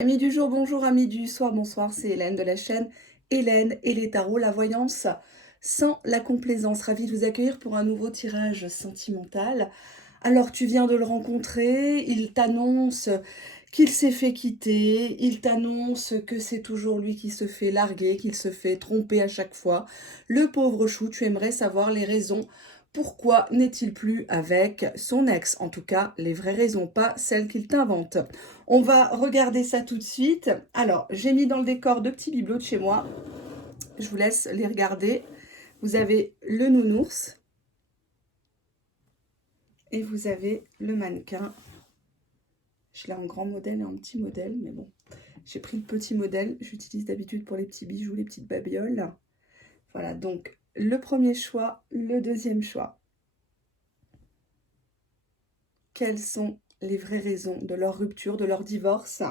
Amis du jour, bonjour, amis du soir, bonsoir, c'est Hélène de la chaîne Hélène et les tarots, la voyance sans la complaisance. Ravie de vous accueillir pour un nouveau tirage sentimental. Alors tu viens de le rencontrer, il t'annonce qu'il s'est fait quitter, il t'annonce que c'est toujours lui qui se fait larguer, qu'il se fait tromper à chaque fois. Le pauvre chou, tu aimerais savoir les raisons. Pourquoi n'est-il plus avec son ex? En tout cas, les vraies raisons, pas celles qu'il t'invente. On va regarder ça tout de suite. Alors, j'ai mis dans le décor deux petits bibelots de chez moi. Je vous laisse les regarder. Vous avez le nounours. Et vous avez le mannequin. Je l'ai en grand modèle et en petit modèle, mais bon. J'ai pris le petit modèle. J'utilise d'habitude pour les petits bijoux, les petites babioles. Voilà, donc le premier choix, le deuxième choix. Quelles sont les vraies raisons de leur rupture, de leur divorce,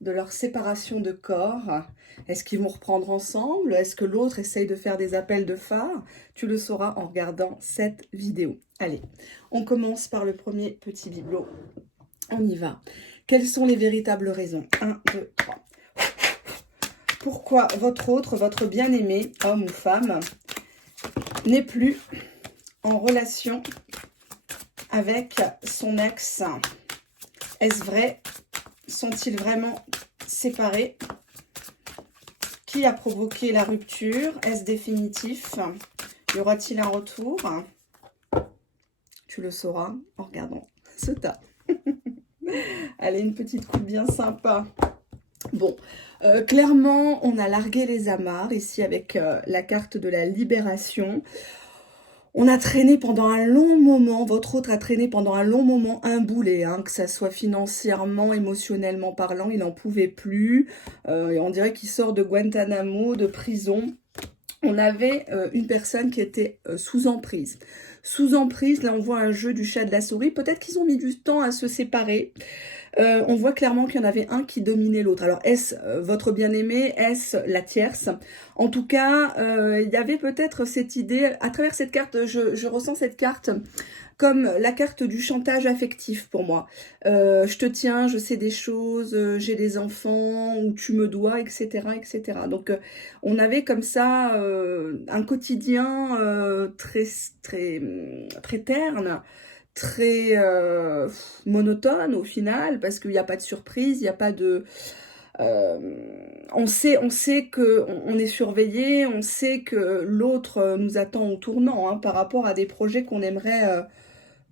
de leur séparation de corps? Est-ce qu'ils vont reprendre ensemble? Est-ce que l'autre essaye de faire des appels de phare? Tu le sauras en regardant cette vidéo. Allez, on commence par le premier petit bibelot. On y va. Quelles sont les véritables raisons? 1, 2, 3. Pourquoi votre autre, votre bien-aimé, homme ou femme, n'est plus en relation avec son ex? Est-ce vrai? Sont-ils vraiment séparés? Qui a provoqué la rupture? Est-ce définitif? Y aura-t-il un retour? Tu le sauras en regardant ce tas. Allez, une petite coupe bien sympa. Bon, clairement, on a largué les amarres ici avec la carte de la libération. On a traîné pendant un long moment, votre autre a traîné pendant un long moment un boulet, hein, que ça soit financièrement, émotionnellement parlant, il n'en pouvait plus. Et on dirait qu'il sort de Guantanamo, de prison. On avait une personne qui était sous emprise. Sous emprise, là on voit un jeu du chat de la souris. Peut-être qu'ils ont mis du temps à se séparer. On voit clairement qu'il y en avait un qui dominait l'autre. Alors, est-ce votre bien-aimé? Est-ce la tierce? En tout cas, il y avait peut-être cette idée, à travers cette carte, je ressens cette carte comme la carte du chantage affectif pour moi. Je te tiens, je sais des choses, j'ai des enfants, ou tu me dois, etc. etc. Donc, on avait comme ça un quotidien très terne, très monotone au final, parce qu'il n'y a pas de surprise, il n'y a pas de... on sait que on est surveillé, on sait que l'autre nous attend au tournant, hein, par rapport à des projets qu'on aimerait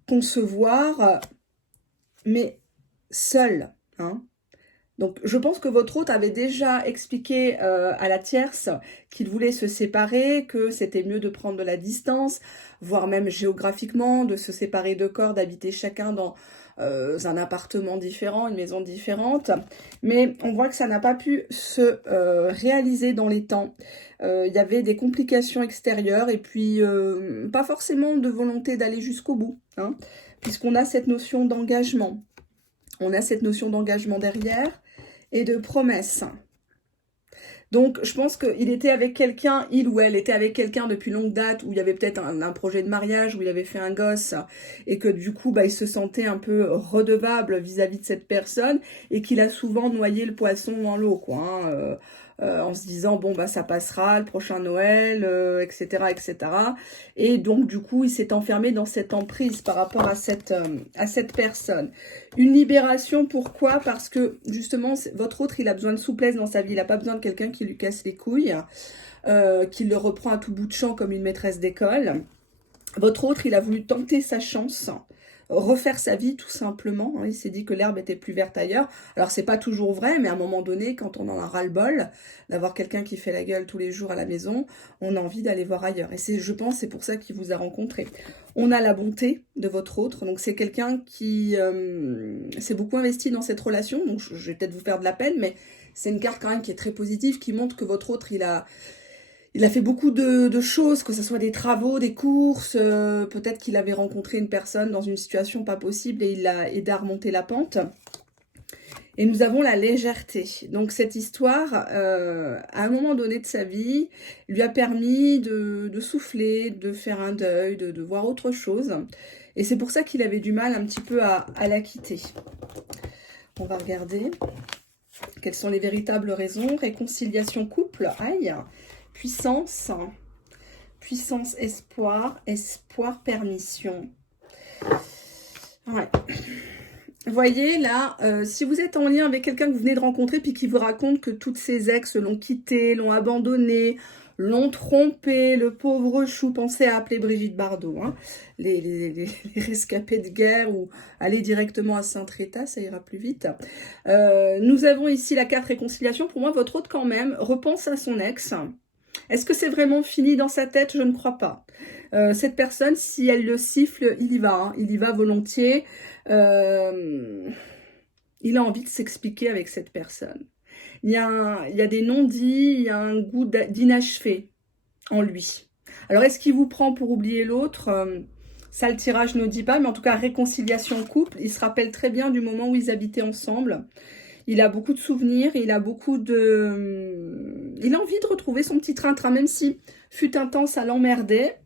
concevoir, mais seul, hein. Donc, je pense que votre hôte avait déjà expliqué à la tierce qu'il voulait se séparer, que c'était mieux de prendre de la distance, voire même géographiquement, de se séparer de corps, d'habiter chacun dans un appartement différent, une maison différente. Mais on voit que ça n'a pas pu se réaliser dans les temps. Il y avait des complications extérieures et puis pas forcément de volonté d'aller jusqu'au bout, hein, puisqu'on a cette notion d'engagement. On a cette notion d'engagement derrière et de promesse. Donc, je pense qu'il était avec quelqu'un, il ou elle était avec quelqu'un depuis longue date, où il y avait peut-être un projet de mariage, où il avait fait un gosse, et que du coup, il se sentait un peu redevable vis-à-vis de cette personne, et qu'il a souvent noyé le poisson dans l'eau, quoi, hein, en se disant, bon, ça passera, le prochain Noël, etc., etc. Et donc, du coup, il s'est enfermé dans cette emprise par rapport à cette personne. Une libération, pourquoi? Parce que, justement, votre autre, il a besoin de souplesse dans sa vie. Il n'a pas besoin de quelqu'un qui lui casse les couilles, qui le reprend à tout bout de champ comme une maîtresse d'école. Votre autre, il a voulu tenter sa chance, refaire sa vie tout simplement. Il s'est dit que l'herbe était plus verte ailleurs. Alors, c'est pas toujours vrai, mais à un moment donné, quand on en a ras-le-bol d'avoir quelqu'un qui fait la gueule tous les jours à la maison, on a envie d'aller voir ailleurs. Et je pense c'est pour ça qu'il vous a rencontré. On a la bonté de votre autre. Donc, c'est quelqu'un qui s'est beaucoup investi dans cette relation. Donc, je vais peut-être vous faire de la peine, mais c'est une carte quand même qui est très positive, qui montre que votre autre, il a fait beaucoup de choses, que ce soit des travaux, des courses, peut-être qu'il avait rencontré une personne dans une situation pas possible et il l'a aidé à remonter la pente. Et nous avons la légèreté. Donc cette histoire, à un moment donné de sa vie, lui a permis de souffler, de faire un deuil, de voir autre chose. Et c'est pour ça qu'il avait du mal un petit peu à la quitter. On va regarder. Quelles sont les véritables raisons? Réconciliation couple, aïe. Puissance, puissance, espoir, espoir, permission. Ouais. Vous voyez, là, si vous êtes en lien avec quelqu'un que vous venez de rencontrer, puis qui vous raconte que toutes ses ex l'ont quitté, l'ont abandonné, l'ont trompé, le pauvre chou, pensez à appeler Brigitte Bardot, hein, les rescapés de guerre, ou aller directement à Saint-Rita, ça ira plus vite. Nous avons ici la carte réconciliation. Pour moi, votre hôte, quand même, repense à son ex. Est-ce que c'est vraiment fini dans sa tête? Je ne crois pas. Cette personne, si elle le siffle, il y va. Hein, il y va volontiers. Il a envie de s'expliquer avec cette personne. Il y a des non-dits, il y a un goût d'inachevé en lui. Alors, est-ce qu'il vous prend pour oublier l'autre? Ça, le tirage ne dit pas, mais en tout cas, réconciliation couple. Il se rappelle très bien du moment où ils habitaient ensemble. Il a beaucoup de souvenirs, il a beaucoup de... Il a envie de retrouver son petit train-train, même si fut un temps, ça l'emmerdait.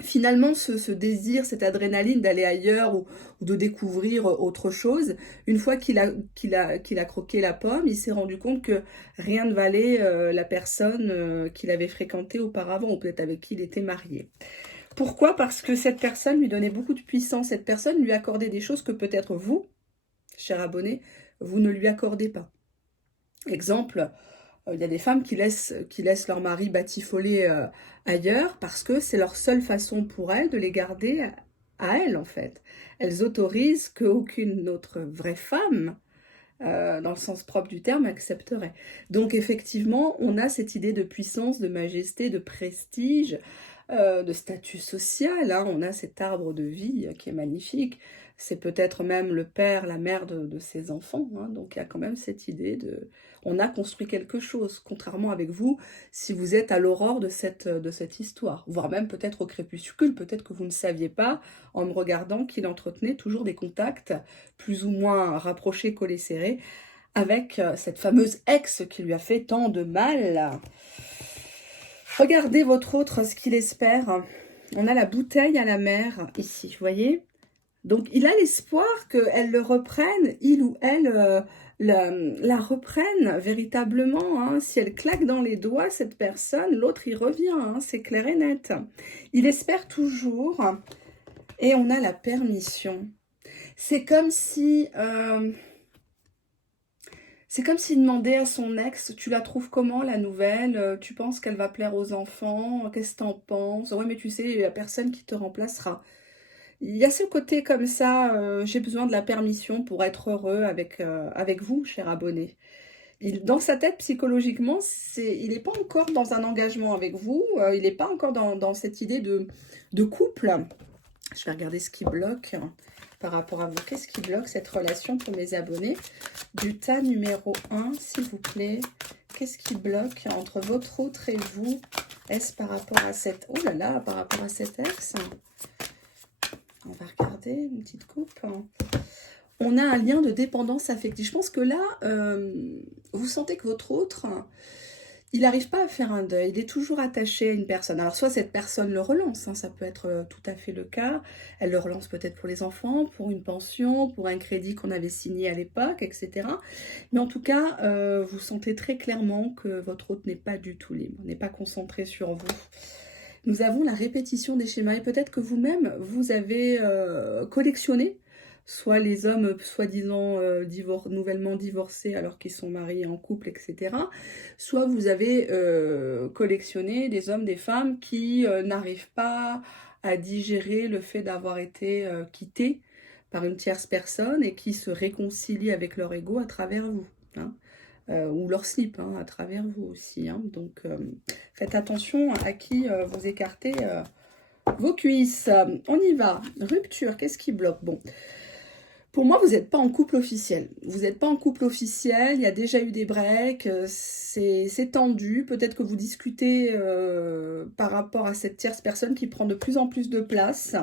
Finalement, ce désir, cette adrénaline d'aller ailleurs ou de découvrir autre chose, une fois qu'il a croqué la pomme, il s'est rendu compte que rien ne valait la personne qu'il avait fréquentée auparavant, ou peut-être avec qui il était marié. Pourquoi? Parce que cette personne lui donnait beaucoup de puissance, cette personne lui accordait des choses que peut-être vous, cher abonné, vous ne lui accordez pas. Exemple, il y a des femmes qui laissent leur mari batifoler ailleurs parce que c'est leur seule façon pour elles de les garder à elles, en fait. Elles autorisent qu'aucune autre vraie femme, dans le sens propre du terme, accepterait. Donc effectivement, on a cette idée de puissance, de majesté, de prestige, de statut social. Hein. On a cet arbre de vie qui est magnifique. C'est peut-être même le père, la mère de ses enfants. Hein. Donc il y a quand même cette idée de... On a construit quelque chose, contrairement avec vous, si vous êtes à l'aurore de cette histoire. Voire même peut-être au crépuscule, peut-être que vous ne saviez pas, en me regardant, qu'il entretenait toujours des contacts plus ou moins rapprochés, collés, serrés, avec cette fameuse ex qui lui a fait tant de mal. Regardez votre autre, ce qu'il espère. On a la bouteille à la mer, ici, vous voyez? Donc, il a l'espoir qu'elle le reprenne, il ou elle la reprenne véritablement. Hein. Si elle claque dans les doigts, cette personne, l'autre, il revient, hein, c'est clair et net. Il espère toujours, et on a la permission. C'est comme si... c'est comme s'il demandait à son ex, tu la trouves comment la nouvelle? Tu penses qu'elle va plaire aux enfants? Qu'est-ce que t'en penses? Ouais, mais tu sais, il y a personne qui te remplacera. Il y a ce côté comme ça, j'ai besoin de la permission pour être heureux avec vous, cher abonné. Dans sa tête, psychologiquement, il n'est pas encore dans un engagement avec vous, il n'est pas encore dans cette idée de couple. Je vais regarder ce qui bloque par rapport à vous. Qu'est-ce qui bloque cette relation pour mes abonnés? Du tas numéro 1, s'il vous plaît. Qu'est-ce qui bloque entre votre autre et vous? Est-ce par rapport à cette... Oh là là, par rapport à cet ex? On va regarder une petite coupe. On a un lien de dépendance affective. Je pense que là, vous sentez que votre autre, il n'arrive pas à faire un deuil. Il est toujours attaché à une personne. Alors, soit cette personne le relance, hein, ça peut être tout à fait le cas. Elle le relance peut-être pour les enfants, pour une pension, pour un crédit qu'on avait signé à l'époque, etc. Mais en tout cas, vous sentez très clairement que votre autre n'est pas du tout libre, n'est pas concentré sur vous. Nous avons la répétition des schémas et peut-être que vous-même, vous avez collectionné soit les hommes soi-disant nouvellement divorcés alors qu'ils sont mariés en couple, etc. Soit vous avez collectionné des hommes, des femmes qui n'arrivent pas à digérer le fait d'avoir été quittés par une tierce personne et qui se réconcilient avec leur ego à travers vous. Hein. Ou leur slip, hein, à travers vous aussi. Hein. Donc, faites attention à qui vous écartez vos cuisses. On y va. Rupture, qu'est-ce qui bloque? Bon, pour moi, vous n'êtes pas en couple officiel. Vous n'êtes pas en couple officiel, il y a déjà eu des breaks, c'est tendu. Peut-être que vous discutez par rapport à cette tierce personne qui prend de plus en plus de place.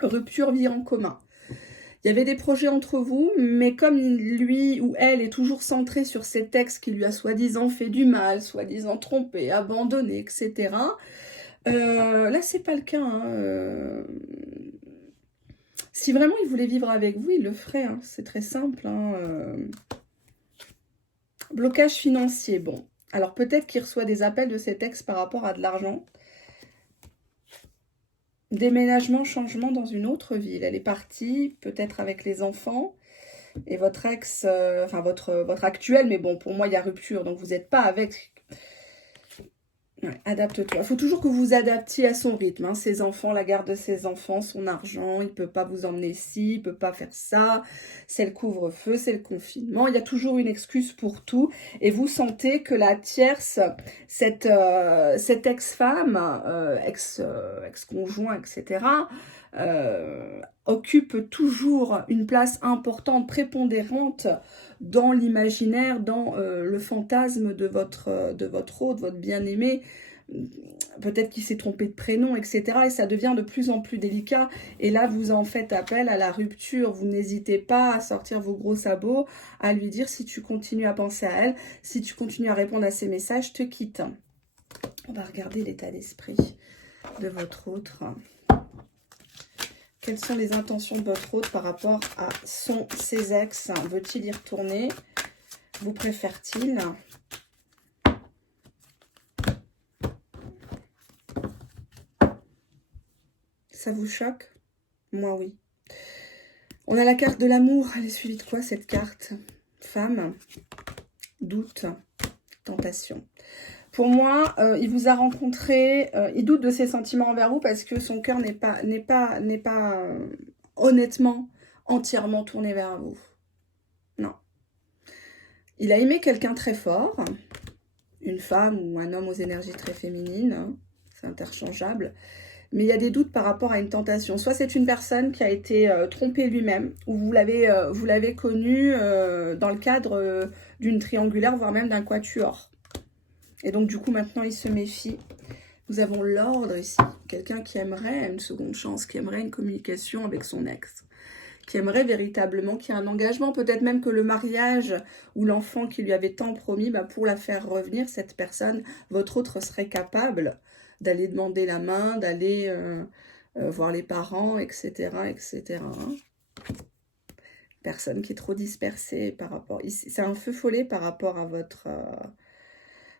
Rupture, vie en commun. Il y avait des projets entre vous, mais comme lui ou elle est toujours centré sur cet ex qui lui a soi-disant fait du mal, soi-disant trompé, abandonné, etc. Là, c'est pas le cas. Hein. Si vraiment il voulait vivre avec vous, il le ferait. Hein. C'est très simple. Hein. Blocage financier, bon. Alors peut-être qu'il reçoit des appels de cet ex par rapport à de l'argent. Déménagement, changement dans une autre ville. Elle est partie, peut-être avec les enfants. Et votre ex, enfin votre actuel, mais bon, pour moi, il y a rupture. Donc vous n'êtes pas avec. Ouais, adapte-toi. Il faut toujours que vous vous adaptiez à son rythme. Hein. Ses enfants, la garde de ses enfants, son argent, il ne peut pas vous emmener ici, il ne peut pas faire ça. C'est le couvre-feu, c'est le confinement. Il y a toujours une excuse pour tout. Et vous sentez que la tierce, cette ex-femme, ex-conjoint, etc., occupe toujours une place importante, prépondérante dans l'imaginaire, dans le fantasme de votre hôte, votre bien-aimé. Peut-être qu'il s'est trompé de prénom, etc. Et ça devient de plus en plus délicat. Et là, vous en faites appel à la rupture. Vous n'hésitez pas à sortir vos gros sabots, à lui dire si tu continues à penser à elle, si tu continues à répondre à ses messages, je te quitte. On va regarder l'état d'esprit de votre autre. Quelles sont les intentions de votre autre par rapport à ses ex? Veut-il y retourner? Vous préfère-t-il? Ça vous choque? Moi, oui. On a la carte de l'amour. Elle est suivie de quoi, cette carte? Femme, doute, tentation. Pour moi, il vous a rencontré, il doute de ses sentiments envers vous parce que son cœur n'est pas honnêtement, entièrement tourné vers vous. Non. Il a aimé quelqu'un très fort, une femme ou un homme aux énergies très féminines, hein, c'est interchangeable. Mais il y a des doutes par rapport à une tentation. Soit c'est une personne qui a été trompée lui-même, ou vous l'avez connu dans le cadre d'une triangulaire, voire même d'un quatuor. Et donc, du coup, maintenant, il se méfie. Nous avons l'ordre ici. Quelqu'un qui aimerait une seconde chance, qui aimerait une communication avec son ex, qui aimerait véritablement qu'il y ait un engagement. Peut-être même que le mariage ou l'enfant qui lui avait tant promis, pour la faire revenir, cette personne, votre autre serait capable d'aller demander la main, d'aller voir les parents, etc. etc. Personne qui est trop dispersée par rapport... C'est un feu follet par rapport à votre...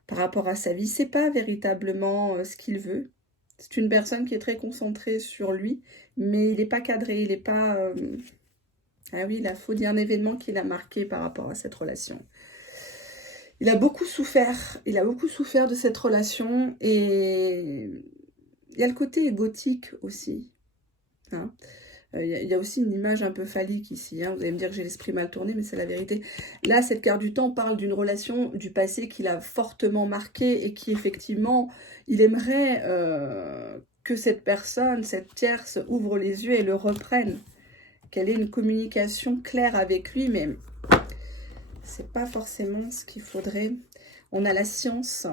par rapport à sa vie. Il ne sait pas véritablement ce qu'il veut. C'est une personne qui est très concentrée sur lui, mais il n'est pas cadré, il n'est pas... Ah oui, il faut dire un événement qui l'a marqué par rapport à cette relation. Il a beaucoup souffert de cette relation, et il y a le côté égotique aussi. Hein. Il y a aussi une image un peu phallique ici. Hein. Vous allez me dire que j'ai l'esprit mal tourné, mais c'est la vérité. Là, cette carte du temps parle d'une relation du passé qui l'a fortement marqué et qui, effectivement, il aimerait que cette personne, cette tierce, ouvre les yeux et le reprenne. Qu'elle ait une communication claire avec lui, mais c'est pas forcément ce qu'il faudrait. On a la science.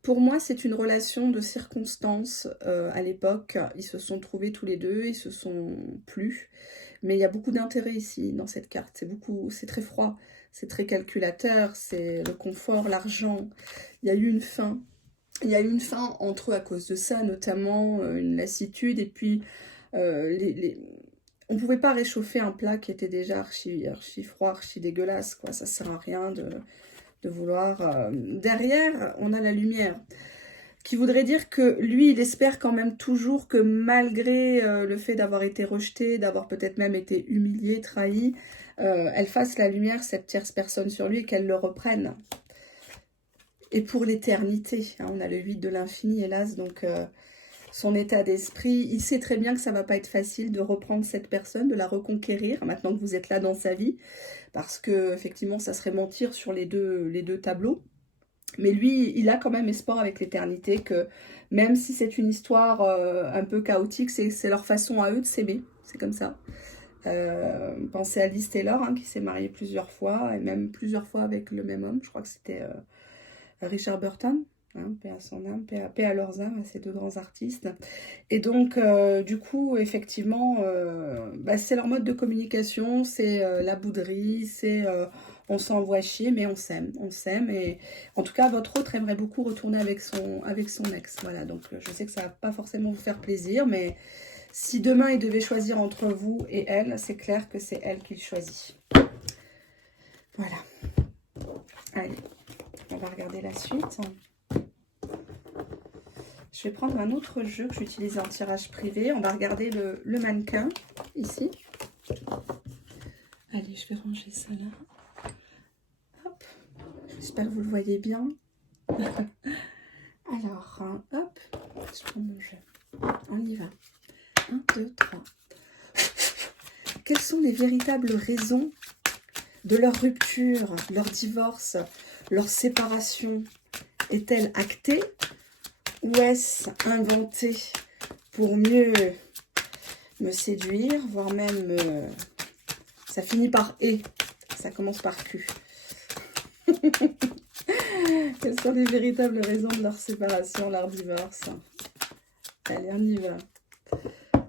Pour moi, c'est une relation de circonstances à l'époque. Ils se sont trouvés tous les deux, ils se sont plu. Mais il y a beaucoup d'intérêt ici, dans cette carte. C'est très froid, c'est très calculateur, c'est le confort, l'argent. Il y a eu une fin. Il y a eu une fin entre eux à cause de ça, notamment une lassitude. Et puis, on ne pouvait pas réchauffer un plat qui était déjà archi froid, archi dégueulasse, quoi. Ça ne sert à rien de vouloir... Derrière, on a la lumière, qui voudrait dire que lui, il espère quand même toujours que malgré le fait d'avoir été rejeté, d'avoir peut-être même été humilié, trahi, elle fasse la lumière, cette tierce personne sur lui, et qu'elle le reprenne. Et pour l'éternité, hein, on a le 8 de l'infini, hélas, donc... son état d'esprit, il sait très bien que ça ne va pas être facile de reprendre cette personne, de la reconquérir, maintenant que vous êtes là dans sa vie, parce que effectivement, ça serait mentir sur les deux tableaux. Mais lui, il a quand même espoir avec l'éternité que même si c'est une histoire un peu chaotique, c'est leur façon à eux de s'aimer, c'est comme ça. Pensez à Liz Taylor, hein, qui s'est mariée plusieurs fois, et même plusieurs fois avec le même homme, je crois que c'était Richard Burton. Hein, paix à son âme, paix à leurs âmes, à ces deux grands artistes. Et donc, du coup, effectivement, c'est leur mode de communication, c'est la bouderie, c'est on s'envoie chier, mais on s'aime. Et en tout cas, votre autre aimerait beaucoup retourner avec son ex. Voilà, donc je sais que ça va pas forcément vous faire plaisir, mais si demain il devait choisir entre vous et elle, c'est clair que c'est elle qu'il choisit. Voilà. Allez, on va regarder la suite. Je vais prendre un autre jeu que j'utilise en tirage privé. On va regarder le mannequin, ici. Allez, je vais ranger ça là. Hop. J'espère que vous le voyez bien. Alors, hop, je prends mon jeu. On y va. 1, 2, 3. Quelles sont les véritables raisons de leur rupture, leur divorce, leur séparation? Est-elle actée ou est-ce inventé pour mieux me séduire, voire même... ça finit par « et », ça commence par « q ». Quelles sont les véritables raisons de leur séparation, leur divorce? Allez, on y va.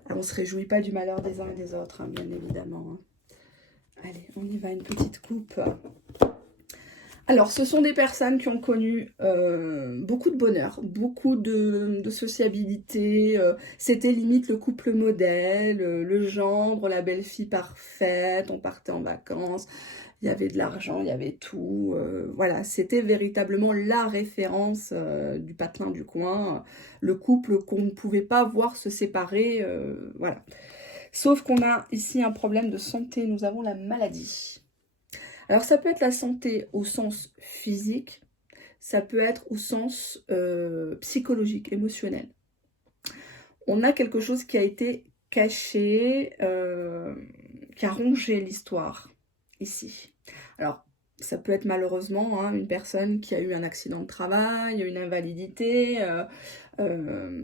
On ne se réjouit pas du malheur des uns et des autres, hein, bien évidemment. Hein. Allez, on y va, une petite coupe. Alors, ce sont des personnes qui ont connu beaucoup de bonheur, beaucoup de sociabilité. C'était limite le couple modèle, le gendre, la belle-fille parfaite. On partait en vacances, il y avait de l'argent, il y avait tout. Voilà, c'était véritablement la référence du patelin du coin. Le couple qu'on ne pouvait pas voir se séparer. Voilà. Sauf qu'on a ici un problème de santé. Nous avons la maladie. Alors, ça peut être la santé au sens physique, ça peut être au sens psychologique, émotionnel. On a quelque chose qui a été caché, qui a rongé l'histoire, ici. Alors, ça peut être malheureusement hein, une personne qui a eu un accident de travail, une invalidité, un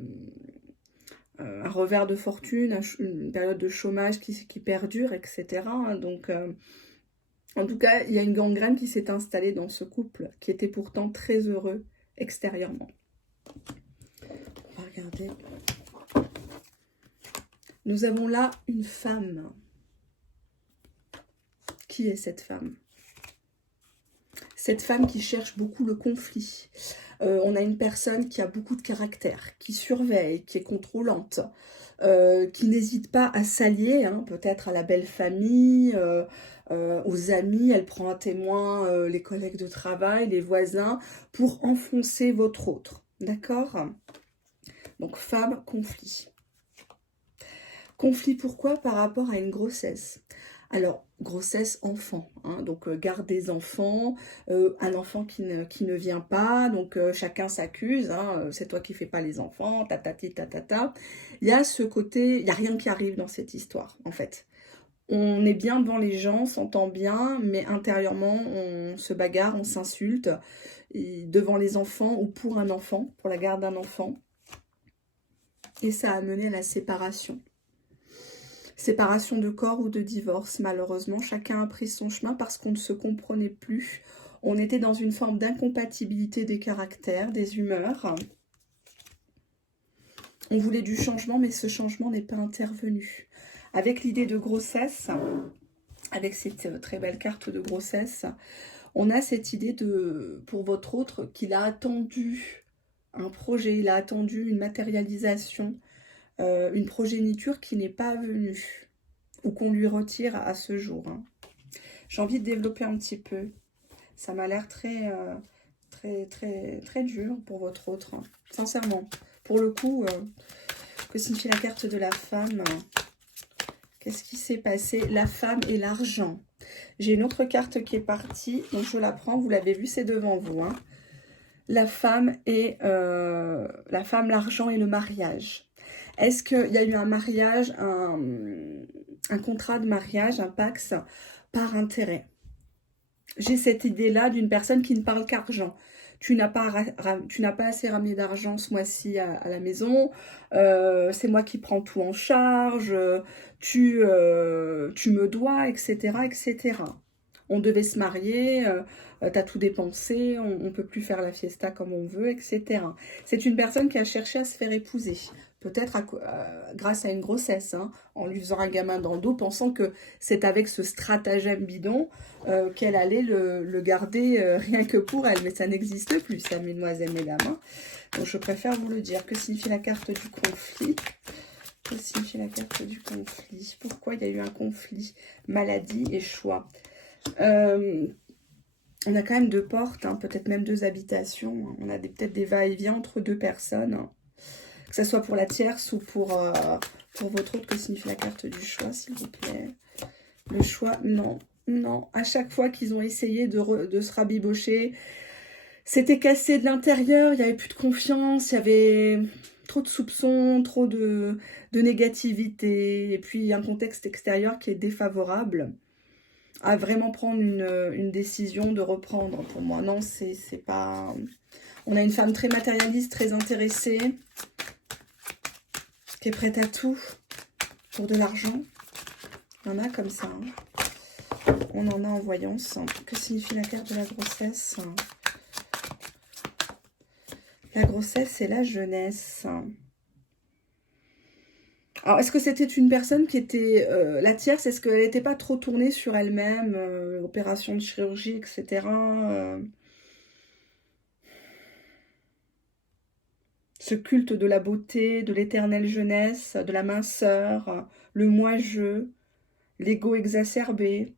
revers de fortune, une période de chômage qui perdure, etc. Donc... en tout cas, il y a une gangrène qui s'est installée dans ce couple, qui était pourtant très heureux extérieurement. On va regarder. Nous avons là une femme. Qui est cette femme? Cette femme qui cherche beaucoup le conflit. On a une personne qui a beaucoup de caractère, qui surveille, qui est contrôlante, qui n'hésite pas à s'allier, hein, peut-être à la belle famille, aux amis, elle prend à témoin les collègues de travail, les voisins, pour enfoncer votre autre. D'accord? Donc, femme, conflit. Conflit pourquoi? Par rapport à une grossesse. Alors, grossesse, enfant, hein, donc garde des enfants, un enfant qui ne vient pas, donc chacun s'accuse, hein, c'est toi qui fais pas les enfants, tatati tatata. Il y a ce côté, il n'y a rien qui arrive dans cette histoire, en fait. On est bien devant les gens, on s'entend bien, mais intérieurement, on se bagarre, on s'insulte, devant les enfants ou pour un enfant, pour la garde d'un enfant. Et ça a mené à la séparation. Séparation de corps ou de divorce, malheureusement. Chacun a pris son chemin parce qu'on ne se comprenait plus. On était dans une forme d'incompatibilité des caractères, des humeurs. On voulait du changement, mais ce changement n'est pas intervenu. Avec l'idée de grossesse, avec cette très belle carte de grossesse, on a cette idée de, pour votre autre, qu'il a attendu un projet, il a attendu une matérialisation, une progéniture qui n'est pas venue, ou qu'on lui retire à ce jour. Hein. J'ai envie de développer un petit peu. Ça m'a l'air très dur pour votre autre, hein. Sincèrement. Pour le coup, que signifie la carte de la femme? Qu'est-ce qui s'est passé? La femme et l'argent. J'ai une autre carte qui est partie, donc je la prends. Vous l'avez vu, c'est devant vous. Hein. La femme, l'argent et le mariage. Est-ce qu'il y a eu un mariage, un contrat de mariage, un pax par intérêt? J'ai cette idée-là d'une personne qui ne parle qu'argent. Tu n'as pas assez ramené d'argent ce mois-ci à la maison, c'est moi qui prends tout en charge, tu me dois, etc., etc. On devait se marier, t'as tout dépensé, on ne peut plus faire la fiesta comme on veut, etc. C'est une personne qui a cherché à se faire épouser. Peut-être grâce à une grossesse, hein, en lui faisant un gamin dans le dos, pensant que c'est avec ce stratagème bidon qu'elle allait le garder rien que pour elle. Mais ça n'existe plus, ça, mesdemoiselles, mesdames. Hein. Donc, je préfère vous le dire. Que signifie la carte du conflit? Que signifie la carte du conflit? Pourquoi il y a eu un conflit? Maladie et choix. On a quand même 2 portes, hein, peut-être même 2 habitations. On a peut-être des va-et-vient entre 2 personnes. Hein. Que ce soit pour la tierce ou pour votre autre. Que signifie la carte du choix, s'il vous plaît? Le choix, non. Non. À chaque fois qu'ils ont essayé de se rabibocher, c'était cassé de l'intérieur. Il n'y avait plus de confiance. Il y avait trop de soupçons, trop de négativité. Et puis un contexte extérieur qui est défavorable à vraiment prendre une décision de reprendre. Pour moi, non, c'est pas... On a une femme très matérialiste, très intéressée, qui est prête à tout pour de l'argent. Il y en a comme ça. Hein. On en a en voyance. Que signifie la carte de la grossesse? La grossesse, c'est la jeunesse. Alors, est-ce que c'était une personne qui était... la tierce, est-ce qu'elle n'était pas trop tournée sur elle-même, opération de chirurgie, etc. Ce culte de la beauté, de l'éternelle jeunesse, de la minceur, le moi-je, l'ego exacerbé.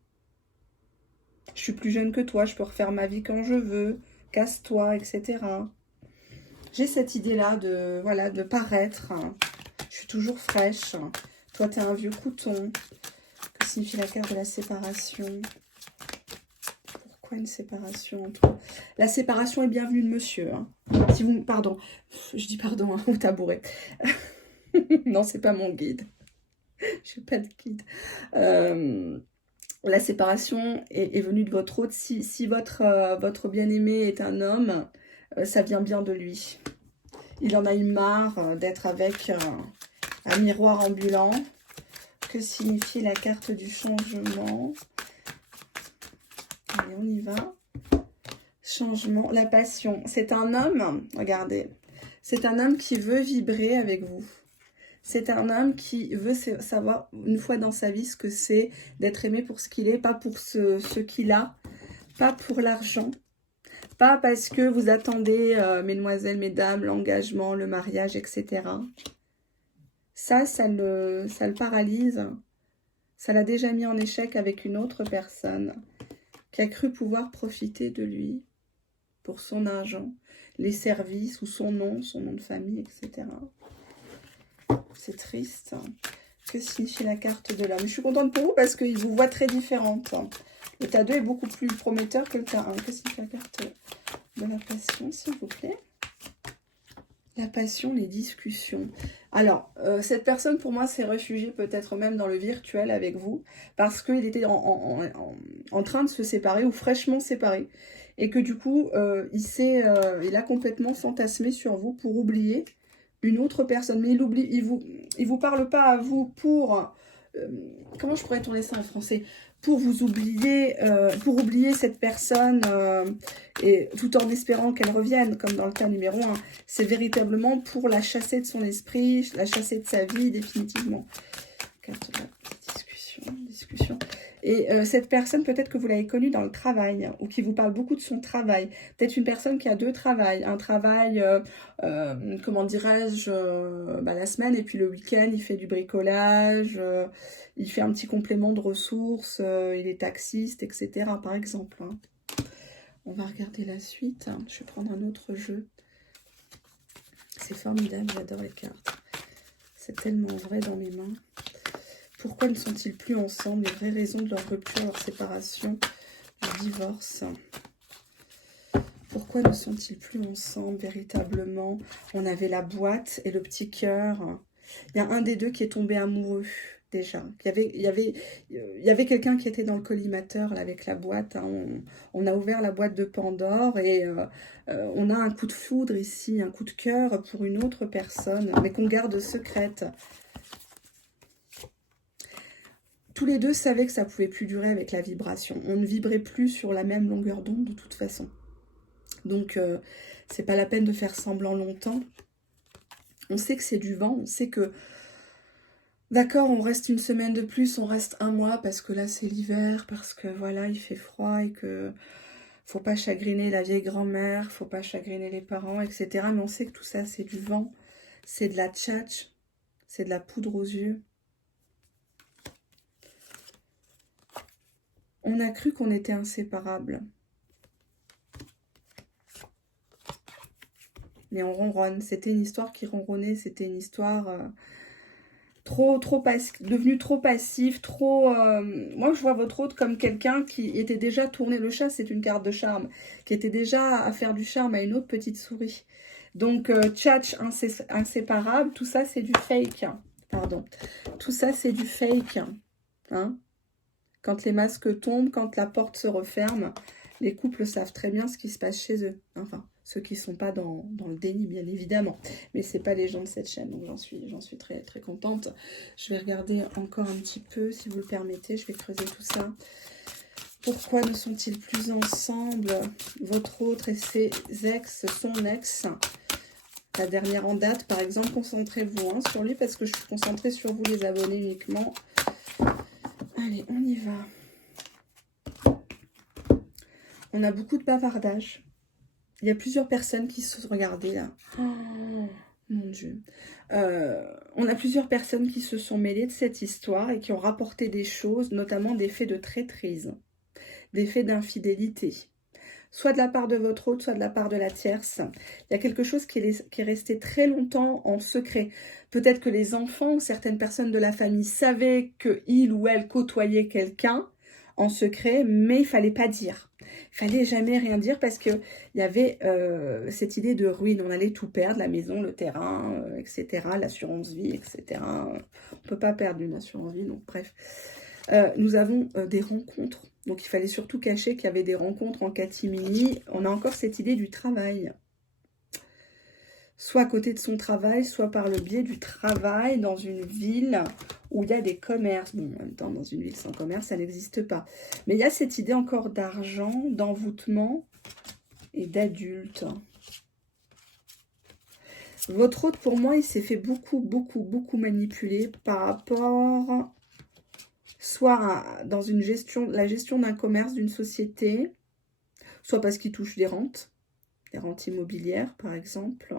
Je suis plus jeune que toi, je peux refaire ma vie quand je veux, casse-toi, etc. J'ai cette idée-là de, voilà, de paraître. Je suis toujours fraîche. Toi, t'es un vieux couton. Que signifie la carte de la séparation? Pourquoi une séparation entre... La séparation est bienvenue de monsieur. Hein. Si vous... Pardon. Je dis pardon hein, au tabouret. Non, c'est pas mon guide. Je n'ai pas de guide. La séparation est venue de votre hôte. Si votre bien-aimé est un homme, ça vient bien de lui. Il en a eu marre d'être avec un miroir ambulant. Que signifie la carte du changement? Allez, on y va. Changement, la passion. C'est un homme, regardez, c'est un homme qui veut vibrer avec vous. C'est un homme qui veut savoir une fois dans sa vie ce que c'est d'être aimé pour ce qu'il est, pas pour ce qu'il a, pas pour l'argent, pas parce que vous attendez, mesdemoiselles, mesdames, l'engagement, le mariage, etc. Ça le paralyse. Ça l'a déjà mis en échec avec une autre personne qui a cru pouvoir profiter de lui pour son argent, les services ou son nom de famille, etc. C'est triste. Que signifie la carte de l'homme? Je suis contente pour vous parce qu'il vous voit très différente. Le tas 2 est beaucoup plus prometteur que le tas 1. Que signifie la carte de la passion, s'il vous plaît? La passion, les discussions. Alors, cette personne, pour moi, s'est réfugiée peut-être même dans le virtuel avec vous parce qu'il était en train de se séparer ou fraîchement séparé. Et que du coup, il a complètement fantasmé sur vous pour oublier une autre personne. Mais il vous parle pas à vous pour... comment je pourrais tourner ça en français? Pour vous oublier, pour oublier cette personne, et tout en espérant qu'elle revienne, comme dans le cas numéro 1. C'est véritablement pour la chasser de son esprit, la chasser de sa vie, définitivement. Carte de la discussion. Et cette personne, peut-être que vous l'avez connue dans le travail, ou qui vous parle beaucoup de son travail. Peut-être une personne qui a 2 travails. Un travail, comment dirais-je, la semaine, et puis le week-end, il fait du bricolage, il fait un petit complément de ressources, il est taxiste, etc. par exemple. Hein. On va regarder la suite. Je vais prendre un autre jeu. C'est formidable, j'adore les cartes. C'est tellement vrai dans mes mains. Pourquoi ne sont-ils plus ensemble? Les vraies raisons de leur rupture, leur séparation, leur divorce. Pourquoi ne sont-ils plus ensemble véritablement? On avait la boîte et le petit cœur. Il y a un des deux qui est tombé amoureux déjà. Il y avait quelqu'un qui était dans le collimateur là, avec la boîte. Hein. On a ouvert la boîte de Pandore et on a un coup de foudre ici, un coup de cœur pour une autre personne, mais qu'on garde secrète. Tous les deux savaient que ça ne pouvait plus durer avec la vibration. On ne vibrait plus sur la même longueur d'onde de toute façon. Donc, c'est pas la peine de faire semblant longtemps. On sait que c'est du vent, on sait que, d'accord, on reste une semaine de plus, on reste un mois parce que là c'est l'hiver, parce que voilà, il fait froid et que faut pas chagriner la vieille grand-mère, faut pas chagriner les parents, etc. Mais on sait que tout ça c'est du vent, c'est de la tchatch, c'est de la poudre aux yeux. On a cru qu'on était inséparables. mais on ronronne. C'était une histoire qui ronronnait, c'était une histoire devenue trop passive, trop... Moi, je vois votre hôte comme quelqu'un qui était déjà tourné, le chat, c'est une carte de charme, qui était déjà à faire du charme à une autre petite souris. Donc, tchatch inséparable, tout ça, c'est du fake. Pardon. Tout ça, c'est du fake. Hein. Quand les masques tombent, quand la porte se referme, les couples savent très bien ce qui se passe chez eux. Enfin, ceux qui ne sont pas dans le déni, bien évidemment. Mais ce n'est pas les gens de cette chaîne, donc j'en suis très, très contente. Je vais regarder encore un petit peu, si vous le permettez. Je vais creuser tout ça. Pourquoi ne sont-ils plus ensemble? Votre autre et ses ex, son ex. La dernière en date, par exemple, concentrez-vous hein, sur lui, parce que je suis concentrée sur vous, les abonnés, uniquement. Allez, on y va. On a beaucoup de bavardage. Il y a plusieurs personnes qui se sont regardées là. Oh, mon Dieu. On a plusieurs personnes qui se sont mêlées de cette histoire et qui ont rapporté des choses, notamment des faits de traîtrise, des faits d'infidélité. Soit de la part de votre hôte, soit de la part de la tierce. Il y a quelque chose qui est resté très longtemps en secret. Peut-être que les enfants ou certaines personnes de la famille savaient qu'il ou elle côtoyait quelqu'un en secret, mais il ne fallait pas dire. Il fallait jamais rien dire parce qu'il y avait cette idée de ruine. On allait tout perdre, la maison, le terrain, etc., l'assurance vie, etc. On ne peut pas perdre une assurance vie, donc bref. Nous avons des rencontres. Donc, il fallait surtout cacher qu'il y avait des rencontres en catimini. On a encore cette idée du travail. Soit à côté de son travail, soit par le biais du travail dans une ville où il y a des commerces. Bon, en même temps, dans une ville sans commerce, ça n'existe pas. Mais il y a cette idée encore d'argent, d'envoûtement et d'adulte. Votre hôte, pour moi, il s'est fait beaucoup manipuler par rapport... soit dans la gestion d'un commerce, d'une société, soit parce qu'il touche des rentes immobilières par exemple,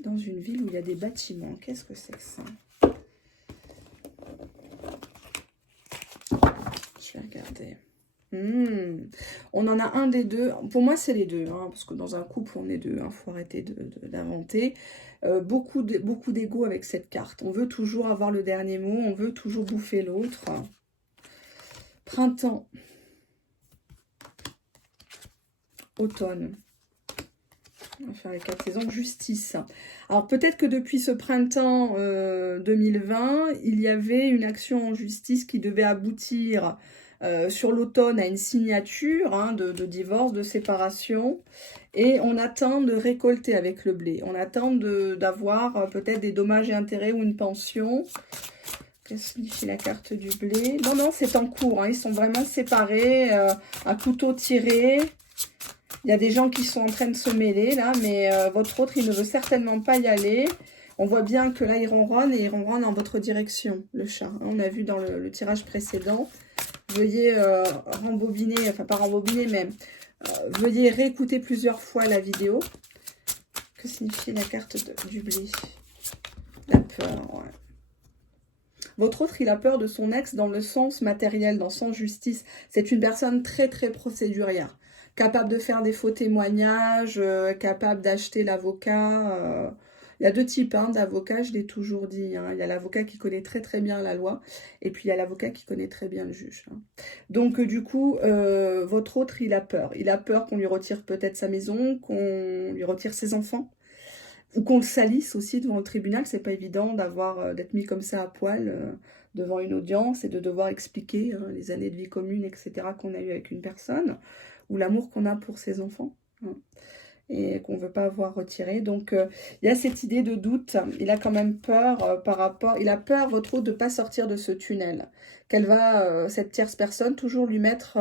dans une ville où il y a des bâtiments. Qu'est-ce que c'est que ça? Je vais regarder. On en a un des deux. Pour moi, c'est les deux, hein, parce que dans un couple, on est deux. Il faut arrêter d'inventer. Beaucoup d'ego avec cette carte. On veut toujours avoir le dernier mot. On veut toujours bouffer l'autre. Printemps. Automne. On va faire les 4 saisons. Justice. Alors, peut-être que depuis ce printemps 2020, il y avait une action en justice qui devait aboutir sur l'automne à une signature hein, de divorce, de séparation. Et on attend de récolter avec le blé. On attend d'avoir peut-être des dommages et intérêts ou une pension. Qu'est-ce que signifie la carte du blé? Non, c'est en cours. Hein. Ils sont vraiment séparés, à couteau tiré. Il y a des gens qui sont en train de se mêler, là, mais votre autre, il ne veut certainement pas y aller. On voit bien que là, il ronronne et il ronronne en votre direction, le chat. Hein. On a vu dans le tirage précédent. Veuillez rembobiner, enfin pas rembobiner, mais veuillez réécouter plusieurs fois la vidéo. Que signifie la carte du blé? La peur, ouais. Votre autre, il a peur de son ex dans le sens matériel, dans le sens justice. C'est une personne très procédurière. Capable de faire des faux témoignages, capable d'acheter l'avocat. Il y a deux types hein, d'avocats, je l'ai toujours dit. Hein. Il y a l'avocat qui connaît très bien la loi, et puis il y a l'avocat qui connaît très bien le juge. Hein. Donc du coup, votre autre, il a peur. Il a peur qu'on lui retire peut-être sa maison, qu'on lui retire ses enfants, ou qu'on le salisse aussi devant le tribunal. C'est pas évident d'être mis comme ça à poil devant une audience et de devoir expliquer hein, les années de vie commune, etc. qu'on a eu avec une personne, ou l'amour qu'on a pour ses enfants. Hein, et qu'on ne veut pas avoir retiré. Donc, il y a cette idée de doute. Il a quand même peur par rapport... Il a peur, votre autre, de ne pas sortir de ce tunnel. Qu'elle va, cette tierce personne, toujours lui mettre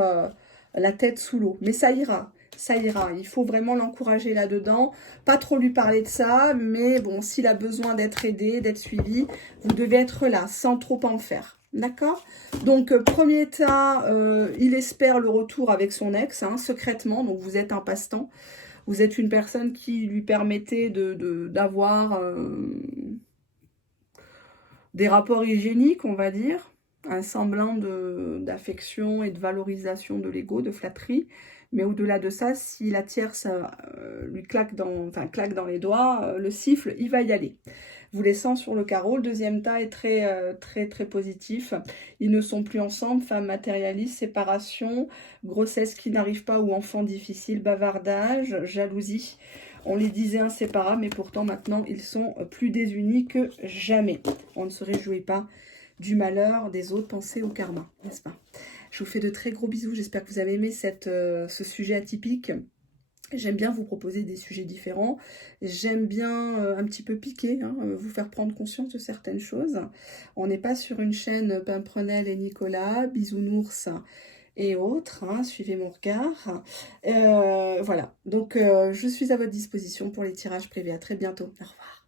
la tête sous l'eau. Mais ça ira. Ça ira. Il faut vraiment l'encourager là-dedans. Pas trop lui parler de ça. Mais bon, s'il a besoin d'être aidé, d'être suivi, vous devez être là, sans trop en faire. D'accord? Donc, premier tas, il espère le retour avec son ex, hein, secrètement. Donc, vous êtes un passe-temps. Vous êtes une personne qui lui permettait d'avoir des rapports hygiéniques, on va dire, un semblant d'affection et de valorisation de l'ego, de flatterie. Mais au-delà de ça, si la tierce lui claque claque dans les doigts, le siffle, il va y aller. Vous laissant sur le carreau, le deuxième tas est très positif. Ils ne sont plus ensemble, femme matérialiste, séparation, grossesse qui n'arrive pas ou enfant difficile, bavardage, jalousie. On les disait inséparables, mais pourtant maintenant ils sont plus désunis que jamais. On ne se réjouit pas du malheur des autres, pensez au karma, n'est-ce pas? Je vous fais de très gros bisous, j'espère que vous avez aimé ce sujet atypique. J'aime bien vous proposer des sujets différents. J'aime bien un petit peu piquer, hein, vous faire prendre conscience de certaines choses. On n'est pas sur une chaîne Pimprenel et Nicolas, Bisounours et autres. Hein, suivez mon regard. Voilà, donc je suis à votre disposition pour les tirages privés. À très bientôt. Au revoir.